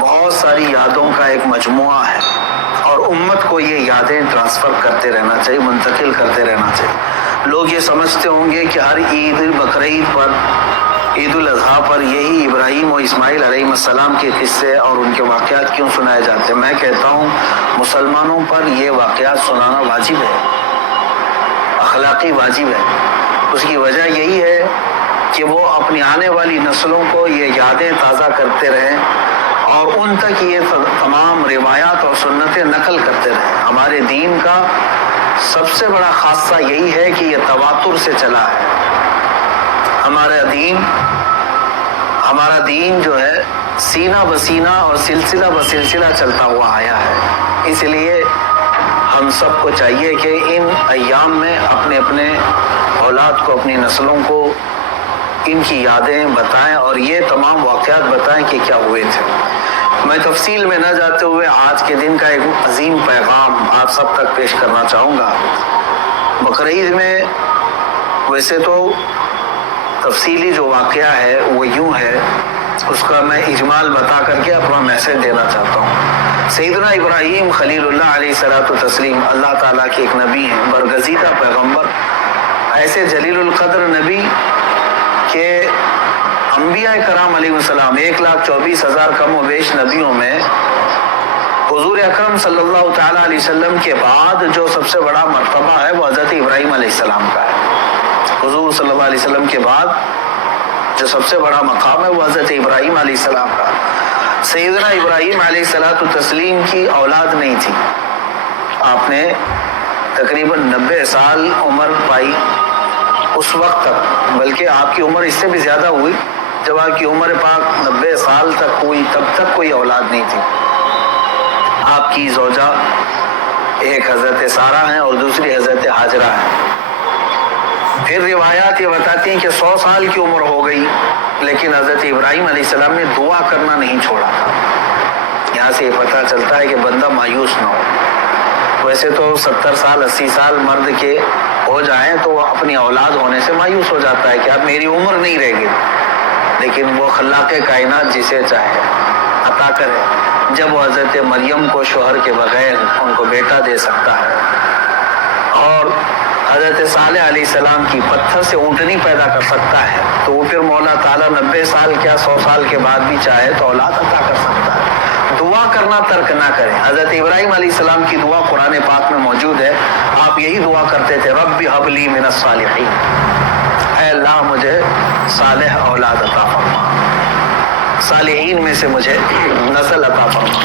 بہت ساری یادوں کا ایک مجموعہ ہے، اور امت کو یہ یادیں ٹرانسفر کرتے رہنا چاہیے، منتقل کرتے رہنا چاہیے۔ لوگ یہ سمجھتے ہوں گے کہ ہر عید، بقرعید پر، عید الاضحیٰ پر یہی ابراہیم و اسماعیل علیہ السلام کے قصے اور ان کے واقعات کیوں سنائے جاتے ہیں۔ میں کہتا ہوں مسلمانوں پر یہ واقعات سنانا واجب ہے، اخلاقی واجب ہے۔ اس کی وجہ یہی ہے کہ وہ اپنی آنے والی نسلوں کو یہ یادیں تازہ کرتے رہیں اور ان تک یہ تمام روایات اور سنتیں نقل کرتے رہیں۔ ہمارے دین کا سب سے بڑا خاصہ یہی ہے کہ یہ تواتر سے چلا ہے۔ ہمارا دین جو ہے سینہ بسینہ اور سلسلہ بسلسلہ چلتا ہوا آیا ہے۔ اس لیے ہم سب کو چاہیے کہ ان ایام میں اپنے اپنے اولاد کو، اپنی نسلوں کو ان کی یادیں بتائیں اور یہ تمام واقعات بتائیں کہ کیا ہوئے تھے۔ میں تفصیل میں نہ جاتے ہوئے آج کے دن کا ایک عظیم پیغام آپ سب تک پیش کرنا چاہوں گا۔ بقرعید میں ویسے تو تفصیلی جو واقعہ ہے وہ یوں ہے، اس کا میں اجمال بتا کر کے اپنا میسج دینا چاہتا ہوں۔ سیدنا ابراہیم خلیل اللہ علیہ الصلوۃ والتسلیم اللہ تعالیٰ کے ایک نبی ہیں، برگزیدہ پیغمبر، ایسے جلیل القدر نبی کہ انبیاء کرام علیہ السلام 1,24,000 کم و بیش نبیوں میں حضور اکرم صلی اللہ تعالیٰ علیہ وسلم کے بعد جو سب سے بڑا مرتبہ ہے وہ حضرت ابراہیم علیہ السلام کا ہے۔ حضور صلی اللہ علیہ وسلم کے بعد جو سب سے بڑا مقام ہے وہ حضرت ابراہیم علیہ السلام کا۔ سیدنا ابراہیم علیہ الصلوۃ والتسلیم کی اولاد نہیں تھی۔ آپ نے تقریباً 90 سال عمر پائی اس وقت تک، بلکہ آپ کی عمر اس سے بھی زیادہ ہوئی۔ جب آپ کی عمر پاک 90 سال تک ہوئی تب تک کوئی اولاد نہیں تھی۔ آپ کی زوجہ ایک حضرت سارہ ہیں اور دوسری حضرت ہاجرہ ہیں۔ پھر روایات یہ بتاتی ہیں کہ 100 سال کی عمر ہو گئی، لیکن حضرت ابراہیم علیہ السلام نے دعا کرنا نہیں چھوڑا تھا۔ یہاں سے یہ پتہ چلتا ہے کہ بندہ مایوس نہ ہو۔ ویسے تو 70 سال 80 سال مرد کے ہو جائیں تو وہ اپنی اولاد ہونے سے مایوس ہو جاتا ہے کہ اب میری عمر نہیں رہے گی، لیکن وہ خلاق کائنات جسے چاہے عطا کرے۔ جب وہ حضرت مریم کو شوہر کے بغیر ان کو بیٹا دے سکتا ہے، اور حضرت صالح علیہ السلام کی پتھر سے اونٹنی پیدا کر سکتا ہے، تو وہ پھر مولا تعالیٰ 90 سال کیا 100 سال کے بعد بھی چاہے تو اولاد عطا کر سکتا ہے۔ دعا کرنا ترک نہ کریں۔ حضرت ابراہیم علیہ السلام کی دعا قرآن پاک میں موجود ہے۔ آپ یہی دعا کرتے تھے، رب ہب لی من الصالحین، اے اللہ مجھے صالح اولاد عطا فرما، صالحین میں سے مجھے نسل عطا فرما۔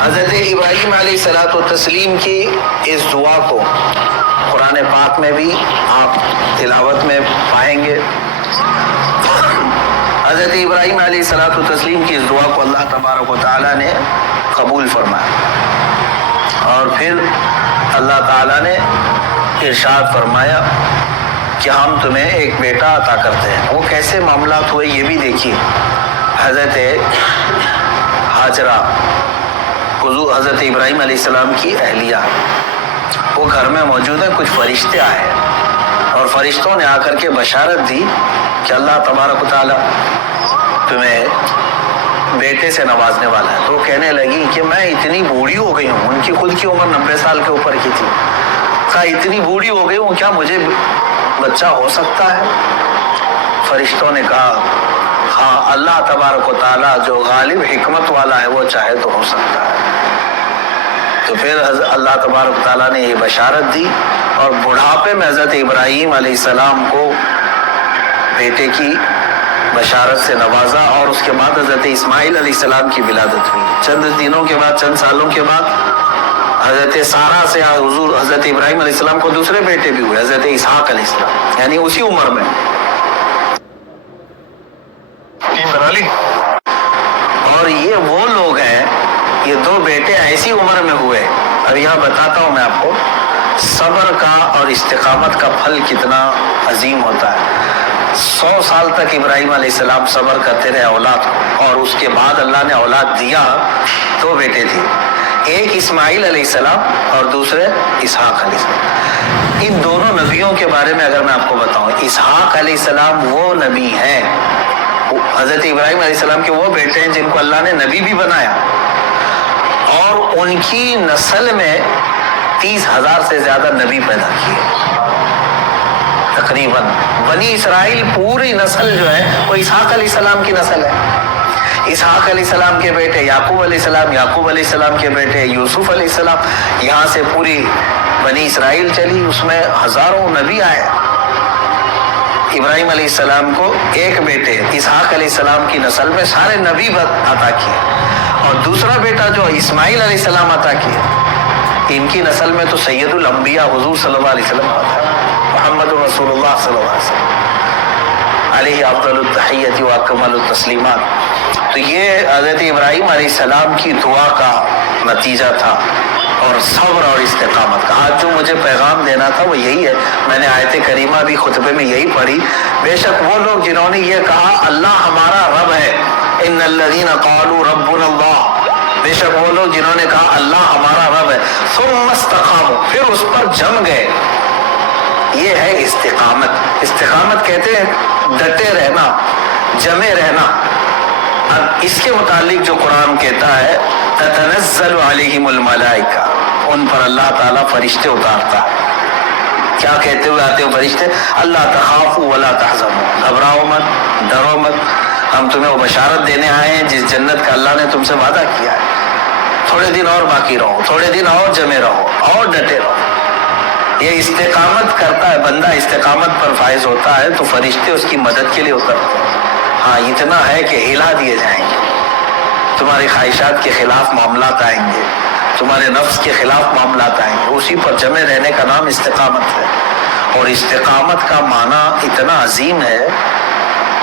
حضرت ابراہیم علیہ الصلوۃ والتسلیم کی اس دعا کو قرآن پاک میں بھی آپ تلاوت میں پائیں گے۔ حضرت ابراہیم علیہ الصلوۃ والتسلیم کی اس دعا کو اللہ تبارک و تعالیٰ نے قبول فرمایا، اور پھر اللہ تعالیٰ نے ارشاد فرمایا کہ ہم تمہیں ایک بیٹا عطا کرتے ہیں۔ وہ کیسے معاملات ہوئے یہ بھی دیکھیے۔ حضرت ہاجرہ حضرت ابراہیم علیہ السلام کی اہلیہ، وہ گھر میں موجود ہیں، کچھ فرشتے آئے اور فرشتوں نے آ کر کے بشارت دی کہ اللہ تبارک و تعالیٰ تمہیں بیٹے سے نوازنے والا ہے۔ تو وہ کہنے لگی کہ میں اتنی بوڑھی ہو گئی ہوں، ان کی خود کی عمر 90 سال کے اوپر کی تھی، کہا اتنی بوڑھی ہو گئی ہوں، کیا مجھے بچہ ہو سکتا ہے؟ فرشتوں نے کہا ہاں، اللہ تبارک و تعالیٰ جو غالب حکمت والا ہے وہ چاہے تو ہو سکتا ہے۔ تو پھر اللہ تبارک و تعالیٰ نے یہ بشارت دی، اور بڑھاپے میں حضرت ابراہیم علیہ السلام کو بیٹے کی بشارت سے نوازا، اور اس کے بعد حضرت اسماعیل علیہ السلام کی ولادت ہوئی۔ چند دنوں کے بعد، چند سالوں کے بعد حضرت سارہ سے حضرت ابراہیم علیہ السلام کو دوسرے بیٹے بھی ہوئے، حضرت اسحاق علیہ السلام، یعنی اسی عمر میں بنا لی۔ اور یہ وہ لوگ ہیں، یہ 2 بیٹے ایسی عمر میں ہوئے۔ اور یہاں بتاتا ہوں میں آپ کو صبر کا اور استقامت کا پھل کتنا عظیم ہوتا ہے۔ 100 سال تک ابراہیم علیہ السلام صبر کرتے رہے اولاد کو، اور اس کے بعد اللہ نے اولاد دیا۔ 2 بیٹے تھے، ایک اسماعیل علیہ السلام اور دوسرے اسحاق علیہ السلام۔ ان دونوں نبیوں کے بارے میں اگر میں آپ کو بتاؤں، اسحاق علیہ السلام وہ نبی ہیں حضرت ابراہیم علیہ السلام کے وہ بیٹے ہیں جن کو اللہ نے نبی بھی بنایا، اور ان کی نسل میں 30,000 سے زیادہ نبی پیدا کیے تقریباً۔ بنی اسرائیل پوری نسل جو ہے وہ اسحاق علیہ السلام کی نسل ہے۔ اسحاق علیہ السلام کے بیٹے یعقوب علیہ السلام، یعقوب علیہ السلام کے بیٹے یوسف علیہ السلام، یہاں سے پوری بنی اسرائیل چلی، اس میں ہزاروں نبی آئے۔ ابراہیم علیہ السلام کو ایک بیٹے اسحاق علیہ السلام کی نسل میں سارے نبی عطا کیے، اور دوسرا بیٹا جو اسماعیل علیہ السلام عطا کیے، ان کی نسل میں تو سید الانبیاء حضور صلی اللہ علیہ وسلم آتا ہے، محمد رسول اللہ صلی اللہ علیہ وسلم علیہ افضل التحیۃ و اکمل التسلیمات۔ تو یہ حضرت ابراہیم علیہ السلام کی دعا کا نتیجہ تھا، اور صبر اور استقامت کا۔ آج جو مجھے پیغام دینا تھا وہ یہی ہے، میں نے آیت کریمہ بھی خطبے میں یہی پڑھی۔ بے شک وہ لوگ جنہوں نے یہ کہا اللہ ہمارا رب ہے، ان الذین قالوا ربنا اللہ، بے شک وہ لوگ جنہوں نے کہا اللہ ہمارا رب ہے، ثم استقاموا، پھر اس پر جم گئے، یہ ہے استقامت۔ استقامت کہتے ہیں ڈٹے رہنا، جمے رہنا۔ اب اس کے متعلق جو قرآن کہتا ہے تتنزل علیہم الملائکہ، ان پر اللہ تعالیٰ فرشتے اتارتا ہے۔ کیا کہتے ہوئے آتے ہو فرشتے؟ اللہ تخافوا ولا تحزنوا، گھبراؤ مت، ڈرو مت، ہم تمہیں وہ بشارت دینے آئے ہیں جس جنت کا اللہ نے تم سے وعدہ کیا ہے۔ تھوڑے دن اور باقی رہو، تھوڑے دن اور جمے رہو، اور ڈٹے رہو۔ یہ استقامت کرتا ہے بندہ، استقامت پر فائز ہوتا ہے تو فرشتے اس کی مدد کے لیے اترتے ہیں۔ ہاں اتنا ہے کہ ہلا دیے جائیں گے، تمہاری خواہشات کے خلاف معاملات آئیں گے، تمہارے نفس کے خلاف معاملات آئیں گے، اسی پر جمے رہنے کا نام استقامت ہے۔ اور استقامت کا معنی اتنا عظیم ہے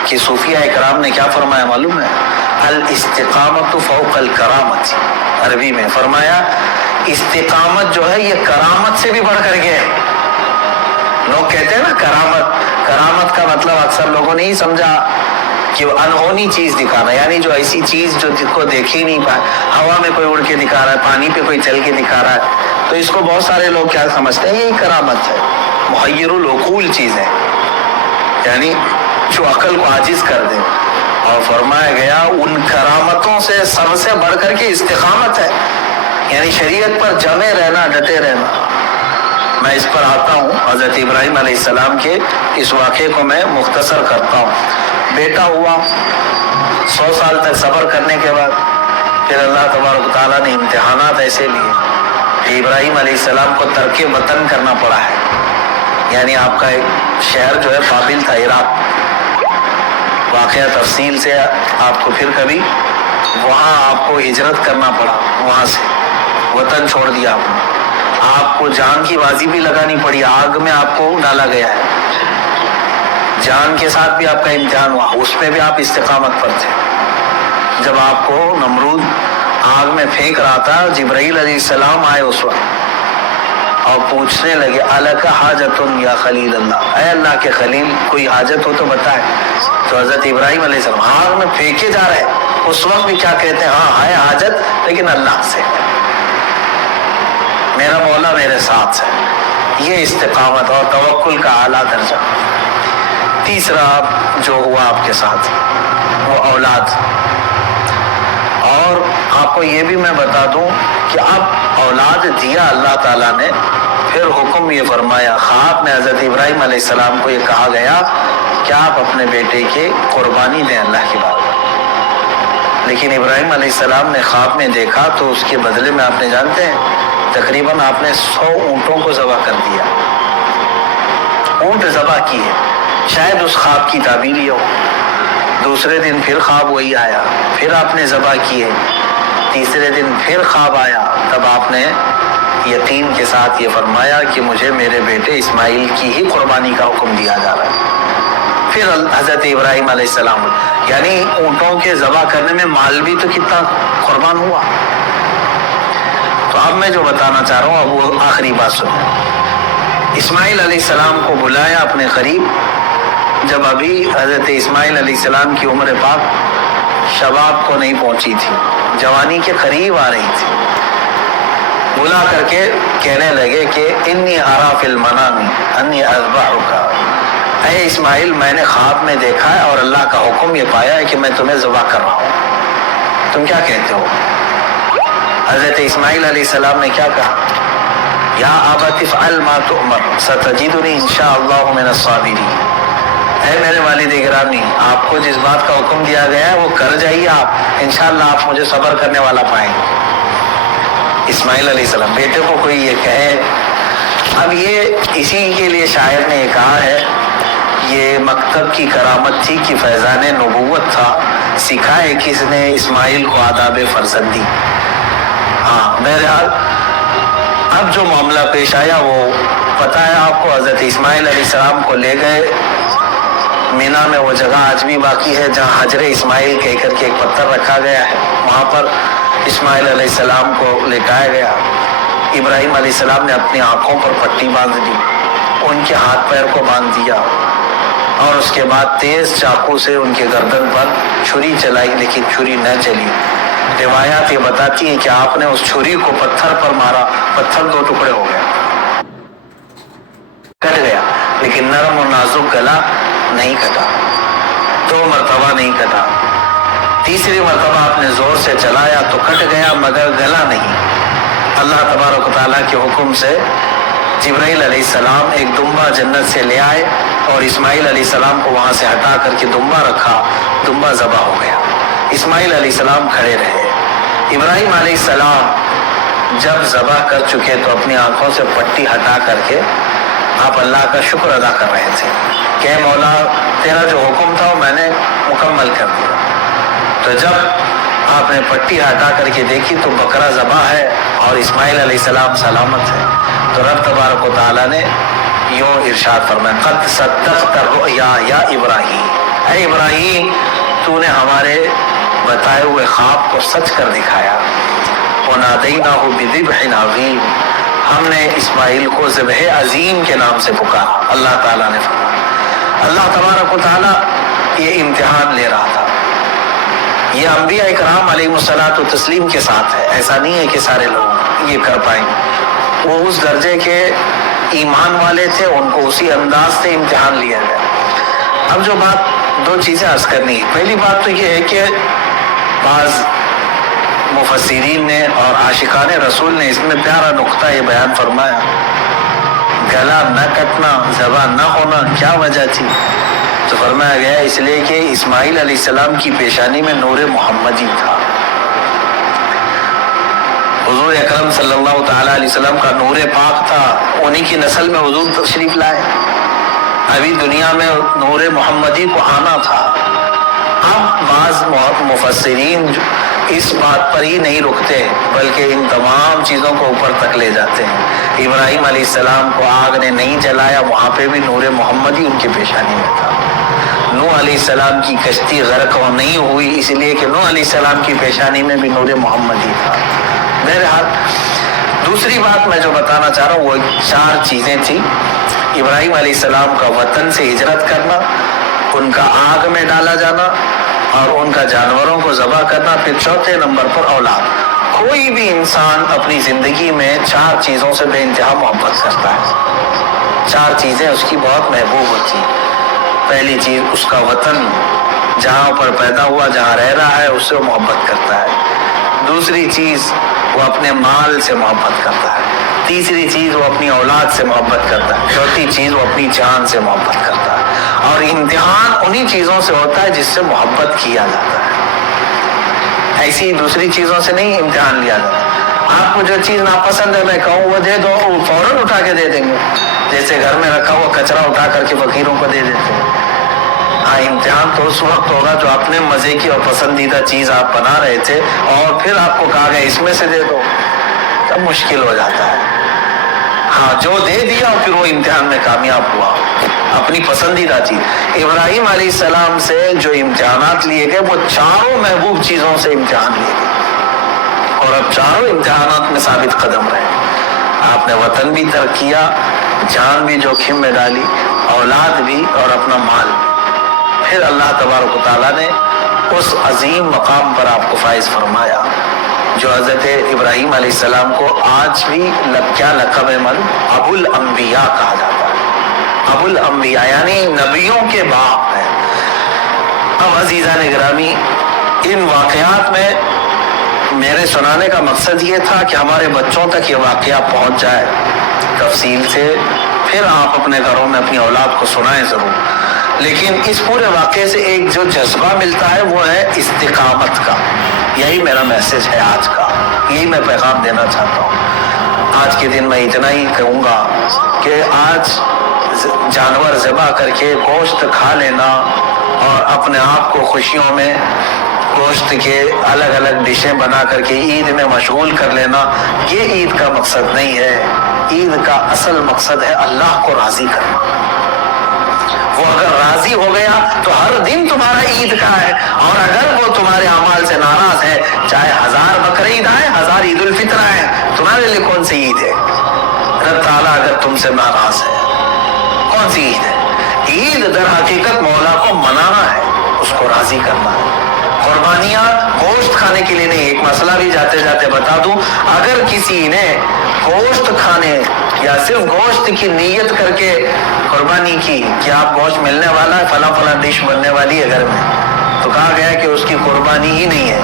کہ صوفیہ اکرام نے کیا فرمایا معلوم ہے؟ الاستقامت فوق الکرامت، عربی میں فرمایا استقامت جو ہے یہ کرامت سے بھی بڑھ کر کے ہے۔ لوگ کہتے ہیں نا کرامت، کرامت کا مطلب اکثر لوگوں نے ہی سمجھا کہ وہ انہونی چیز دکھانا، یعنی جو ایسی چیز جو جس کو دیکھ ہی نہیں پائے، ہوا میں کوئی اڑ کے دکھا رہا ہے، پانی پہ کوئی چل کے دکھا رہا ہے، تو اس کو بہت سارے لوگ کیا سمجھتے ہیں؟ یہی کرامت ہے، محیر العقول چیز ہے، یعنی جو عقل کو عاجز کر دے۔ اور فرمایا گیا ان کرامتوں سے سب سے بڑھ کر کے استقامت ہے، یعنی شریعت پر جمے رہنا، ڈٹے رہنا۔ میں اس پر آتا ہوں، حضرت ابراہیم علیہ السلام کے اس واقعے کو میں مختصر کرتا ہوں۔ بیٹا ہوا، 100 سال تک صبر کرنے کے بعد پھر اللہ تبارک تعالیٰ نے امتحانات ایسے لیے کہ ابراہیم علیہ السلام کو ترک وطن کرنا پڑا ہے، یعنی آپ کا ایک شہر جو ہے بابل تھا، عراق، واقعہ تفصیل سے آپ کو پھر کبھی، وہاں آپ کو ہجرت کرنا پڑا، وہاں سے وطن چھوڑ دیا آپ نے، آپ کو جان کی بازی بھی لگانی پڑی، آگ میں آپ کو ڈالا گیا ہے، جان کے ساتھ بھی آپ کا امتحان ہوا، اس میں بھی آپ استقامت پر تھے۔ جب آپ کو نمرود آگ میں پھینک رہا تھا، جبرائیل علیہ السلام آئے اس وقت اور پوچھنے لگے الک حاجت یا خلیل اللہ، اے اللہ کے خلیل کوئی حاجت ہو تو بتائے۔ تو حضرت ابراہیم علیہ السلام آگ میں پھینکے جا رہے، اس وقت بھی کیا کہتے ہیں؟ ہاں ہے حاجت لیکن اللہ سے، میرا مولا میرے ساتھ ہے۔ یہ استقامت اور توکل کا اعلیٰ درجہ۔ تیسرا جو ہوا آپ کے ساتھ وہ اولاد، اور آپ کو یہ بھی میں بتا دوں کہ اب اولاد دیا اللہ تعالیٰ نے، پھر حکم یہ فرمایا، خواب میں حضرت ابراہیم علیہ السلام کو یہ کہا گیا کہ آپ اپنے بیٹے کی قربانی دیں اللہ کی بات۔ لیکن ابراہیم علیہ السلام نے خواب میں دیکھا تو اس کے بدلے میں آپ نے جانتے ہیں تقریباً آپ نے 100 اونٹوں کو ذبح کر دیا، اونٹ ذبح کیے، شاید اس خواب کی تعبیر یہ ہو۔ دوسرے دن پھر خواب وہی آیا، پھر آپ نے ذبح کیے، تیسرے دن پھر خواب آیا، تب آپ نے یقین کے ساتھ یہ فرمایا کہ مجھے میرے بیٹے اسماعیل کی ہی قربانی کا حکم دیا جا رہا ہے۔ پھر حضرت ابراہیم علیہ السلام، یعنی اونٹوں کے ذبح کرنے میں مال بھی تو کتنا قربان ہوا۔ تو اب میں جو بتانا چاہ رہا ہوں اب وہ آخری بات سنیں۔ اسماعیل علیہ السلام کو بلایا اپنے قریب، جب ابھی حضرت اسماعیل علیہ السلام کی عمر پاک شباب کو نہیں پہنچی تھی، جوانی کے قریب آ رہی تھی، بلا کر کے کہنے لگے کہ انی ارا فی المنام انی اذبحک، اے اسماعیل میں نے خواب میں دیکھا ہے اور اللہ کا حکم یہ پایا ہے کہ میں تمہیں ذبح کر رہا ہوں، تم کیا کہتے ہو؟ حضرت اسماعیل علیہ السلام نے کیا کہا؟ یا ابت افعل ما تؤمر ستجدنی انشاءاللہ من الصابرین۔ اے میرے والد گرامی، آپ کو جس بات کا حکم دیا گیا ہے وہ کر جائیے، آپ انشاءاللہ آپ مجھے صبر کرنے والا پائیں گے۔ اسماعیل علیہ السلام بیٹے کو کوئی یہ کہے، اب یہ اسی کے لیے شاعر نے یہ کہا ہے، یہ مکتب کی کرامت تھی کہ فیضان نبوت تھا، سکھائے کس نے اسماعیل کو آداب فرزندی۔ ہاں بہرحال اب جو معاملہ پیش آیا وہ پتہ ہے آپ کو، حضرت اسماعیل علیہ السلام کو لے گئے مینا میں، وہ جگہ آج بھی باقی ہے جہاں حجر اسماعیل کہہ کر کے ایک پتھر رکھا گیا ہے، وہاں پر اسماعیل علیہ السلام کو لٹایا گیا۔ ابراہیم علیہ السلام نے اپنی آنکھوں پر پٹی باندھ دی، ان کے ہاتھ پیر کو باندھ دیا، اور اس کے بعد تیز چاقو سے ان کے گردن پر چھری چلائی، لیکن چھری نہ چلی۔ روایات یہ بتاتی ہیں کہ آپ نے اس چھری کو پتھر پر مارا، پتھر دو ٹکڑے ہو گیا، کٹ گیا، لیکن نرم اور نازک گلا نہیں کٹا، 2 مرتبہ نہیں کٹا۔ تیسری مرتبہ آپ نے زور سے چلایا تو کٹ گیا مگر گلا نہیں۔ اللہ تبارک و تعالیٰ کے حکم سے جبرائیل علیہ السلام ایک دمبا جنت سے لے آئے اور اسماعیل علیہ السلام کو وہاں سے ہٹا کر کے دمبا رکھا، دمبا ذبح ہو گیا۔ اسماعیل علیہ السلام کھڑے رہے۔ ابراہیم علیہ السلام جب ذبح کر چکے تو اپنی آنکھوں سے پٹی ہٹا کر کے آپ اللہ کا شکر ادا کر رہے تھے کہ اے مولا تیرا جو حکم تھا وہ میں نے مکمل کر دیا۔ تو جب آپ نے پٹی ہٹا کر کے دیکھی تو بکرا ذبح ہے اور اسماعیل علیہ السلام سلامت ہے، تو رب تبارک و تعالیٰ نے یوں ارشاد فرمایا، قد صدقت الرؤیا یا ابراہیم، اے ابراہیم تو نے ہمارے بتائے ہوئے خواب کو سچ کر دکھایا۔ وَنَادَيْنَاهُ بِذِبْحٍ عَظِيمٍ، ہم نے اسماعیل کو ذبح عظیم کے نام سے پکارا۔ اللہ تعالیٰ نے فرمایا، اللہ تبارک و تعالیٰ یہ امتحان لے رہا تھا۔ یہ انبیاء اکرام علیہ الصلاۃ والتسلیم کے ساتھ ہے، ایسا نہیں ہے کہ سارے لوگ یہ کر پائیں گے۔ وہ اس درجے کے ایمان والے تھے، ان کو اسی انداز سے امتحان لیا گیا۔ اب جو بات 2 چیزیں عرض کرنی ہے، پہلی بات تو یہ ہے کہ بعض مفسرین نے اور عاشقان رسول نے اس میں پیارا نقطہ یہ بیان فرمایا، گلا نہ کٹنا، ذبح نہ ہونا کیا وجہ تھی؟ تو فرمایا گیا اس لیے کہ اسماعیل علیہ السلام کی پیشانی میں نور محمدی تھا۔ حضور اکرم صلی اللہ تعالیٰ علیہ وسلم کا نور پاک تھا، انہی کی نسل میں حضور تشریف لائے، ابھی دنیا میں نور محمدی کو آنا تھا۔ اب بعض مفسرین اس بات پر ہی نہیں رکتے بلکہ ان تمام چیزوں کو اوپر تک لے جاتے ہیں۔ ابراہیم علیہ السلام کو آگ نے نہیں جلایا، وہاں پہ بھی نور محمدی ان کی پیشانی میں تھا۔ نوح علیہ السلام کی کشتی غرق نہیں ہوئی اس لیے کہ نوح علیہ السلام کی پیشانی میں بھی نور محمدی تھا۔ بہرحال دوسری بات میں جو بتانا چاہ رہا ہوں وہ 4 چیزیں تھیں۔ ابراہیم علیہ السلام کا وطن سے ہجرت کرنا، ان کا آگ میں ڈالا جانا اور ان کا جانوروں کو ذبح کرنا، پھر چوتھے نمبر پر اولاد۔ کوئی بھی انسان اپنی زندگی میں 4 چیزوں سے بے انتہا محبت کرتا ہے، 4 چیزیں اس کی بہت محبوب ہوتی ہیں۔ پہلی چیز اس کا وطن، جہاں پر پیدا ہوا، جہاں رہ رہا ہے، اس سے وہ محبت کرتا ہے۔ دوسری چیز وہ اپنے مال سے محبت کرتا ہے۔ تیسری چیز وہ اپنی اولاد سے محبت کرتا ہے۔ چوتھی چیز وہ اپنی جان سے محبت کرتا ہے۔ اور امتحان انہی چیزوں سے ہوتا ہے جس سے محبت کیا جاتا ہے، ایسی دوسری چیزوں سے نہیں امتحان لیا جاتا۔ آپ کو جو چیز ناپسند ہے میں کہوں وہ دے دو، وہ فوراً اٹھا کے دے دیں گے، جیسے گھر میں رکھا ہوا کچرا اٹھا کر کے فقیروں کو دے دیتے ہیں۔ ہاں امتحان تو اس وقت ہوگا جو اپنے مزے کی اور پسندیدہ چیز آپ بنا رہے تھے اور پھر آپ کو کہا گیا اس میں سے دے دو، تب مشکل ہو جاتا ہے۔ ہاں جو دے دیا اور پھر وہ امتحان میں کامیاب ہوا، اپنی پسندیدہ چیز۔ ابراہیم علیہ السلام سے جو امتحانات لیے گئے وہ 4 محبوب چیزوں سے امتحان لیے گئے، اور اب 4 امتحانات میں ثابت قدم رہے۔ آپ نے وطن بھی ترک کیا، جان بھی جوخم میں ڈالی، اولاد بھی اور اپنا مال بھی۔ پھر اللہ تبارک و تعالیٰ نے اس عظیم مقام پر آپ کو فائز فرمایا جو حضرت ابراہیم علیہ السلام کو آج بھی کیا لقب من ابو الانبیاء کہا جاتا ہے۔ ابو الانبیاء یعنی نبیوں کے باپ ہیں۔ اب عزیزان گرامی، ان واقعات میں میرے سنانے کا مقصد یہ تھا کہ ہمارے بچوں تک یہ واقعہ پہنچ جائے تفصیل سے، پھر آپ اپنے گھروں میں اپنی اولاد کو سنائیں ضرور۔ لیکن اس پورے واقعے سے ایک جو جذبہ ملتا ہے وہ ہے استقامت کا۔ یہی میرا میسج ہے آج کا، یہی میں پیغام دینا چاہتا ہوں۔ آج کے دن میں اتنا ہی کہوں گا کہ آج جانور ذبح کر کے گوشت کھا لینا اور اپنے آپ کو خوشیوں میں گوشت کے الگ الگ ڈشیں بنا کر کے عید میں مشغول کر لینا، یہ عید کا مقصد نہیں ہے۔ عید کا اصل مقصد ہے اللہ کو راضی کرنا۔ وہ اگر راضی ہو گیا تو ہر دن تمہارا عید کا ہے، اور اگر وہ تمہارے اعمال سے ناراض ہے، چاہے 1000 بقرعید آئے، 1000 عید الفطر آئے، تمہارے لیے کون سی عید ہے؟ رب تعالیٰ اگر تم سے ناراض ہے، کون سی عید ہے؟ عید در حقیقت مولا کو منانا ہے، اس کو راضی کرنا ہے۔ قربانیاں گوشت کھانے کے لیے نہیں۔ ایک مسئلہ بھی جاتے جاتے بتا دوں، اگر کسی نے گوشت کھانے یا صرف گوشت کی نیت کر کے قربانی کی کہ آپ گوشت ملنے والا ہے، فلاں فلاں ڈش بننے والی ہے گھر میں، تو کہا گیا کہ اس کی قربانی ہی نہیں ہے،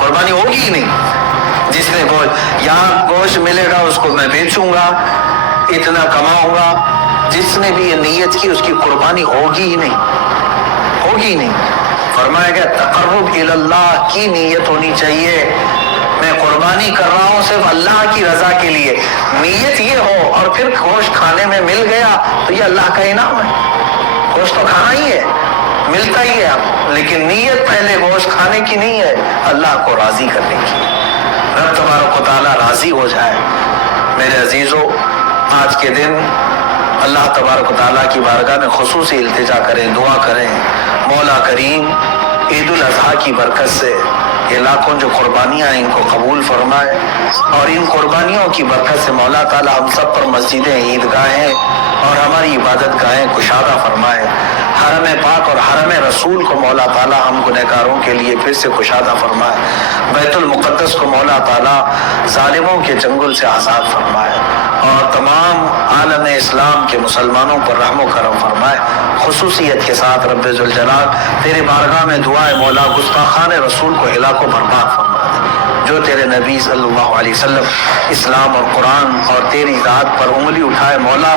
قربانی ہوگی ہی نہیں۔ جس نے گوشت یہاں گوشت ملے گا اس کو میں بیچوں گا، اتنا کماؤں گا، جس نے بھی یہ نیت کی اس کی قربانی ہوگی ہی نہیں، ہوگی ہی نہیں۔ فرمایا گیا تقرب الی اللہ کی نیت ہونی چاہیے، میں قربانی کر رہا ہوں صرف اللہ کی رضا کے لیے، نیت یہ ہو، اور پھر گوشت کھانے میں مل گیا تو یہ اللہ کا انعام ہے۔ گوشت تو کھانا ہی ہے، ملتا ہی ہے آپ، لیکن نیت پہلے گوشت کھانے کی نہیں ہے، اللہ کو راضی کرنے کی۔ رب تبارک و تعالیٰ راضی ہو جائے۔ میرے عزیزو، آج کے دن اللہ تبارک و تعالیٰ کی بارگاہ میں خصوصی التجا کریں، دعا کریں، مولا کریم عید الاضحیٰ کی برکت سے یہ لاکھوں جو قربانیاں ان کو قبول فرمائے، اور ان قربانیوں کی برکت سے مولا تعالیٰ ہم سب پر مسجدیں، عیدگاہیں اور ہماری عبادت گاہیں کشادہ فرمائے۔ حرم پاک اور حرم رسول کو مولا تعالیٰ ہم گنہگاروں کے لیے پھر سے کشادہ فرمائے۔ بیت المقدس کو مولا تعالیٰ ظالموں کے چنگل سے آزاد فرمائے، اور تمام عالم اسلام کے مسلمانوں پر رحم و کرم فرمائے۔ خصوصیت کے ساتھ رب ذوالجلال تیرے بارگاہ میں دعا ہے، مولا گستاخان رسول کو ہلاک و برباد فرما دے۔ جو تیرے نبی صلی اللہ علیہ وسلم اسلام اور قرآن اور تیری ذات پر انگلی اٹھائے، مولا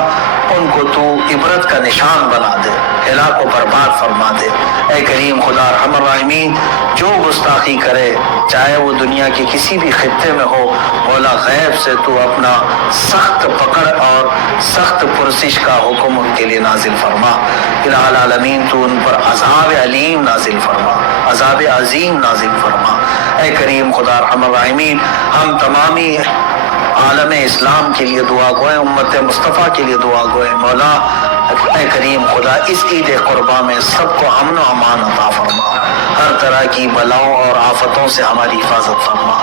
ان کو تو عبرت کا نشان بنا دے، ہلاک و برباد فرما دے۔ اے کریم خدا ارحم الراحمین، جو گستاخی کرے چاہے وہ دنیا کے کسی بھی خطے میں ہو، مولا غیب سے تو اپنا سخت پکڑ اور سخت پرسش کا حکم ان کے لیے نازل فرما۔ الہ العالمین تو ان پر عذاب علیم نازل فرما، عذاب عظیم نازل فرما۔ اے کریم خدا ارحم الراحمین، ہم تمامی عالم اسلام کے لیے دعا گوئیں، امت مصطفیٰ کے لیے دعا گوئیں۔ مولا اے کریم خدا اس عید قرباں میں سب کو امن و امان عطا فرما، ہر طرح کی بلاؤں اور آفتوں سے ہماری حفاظت فرما۔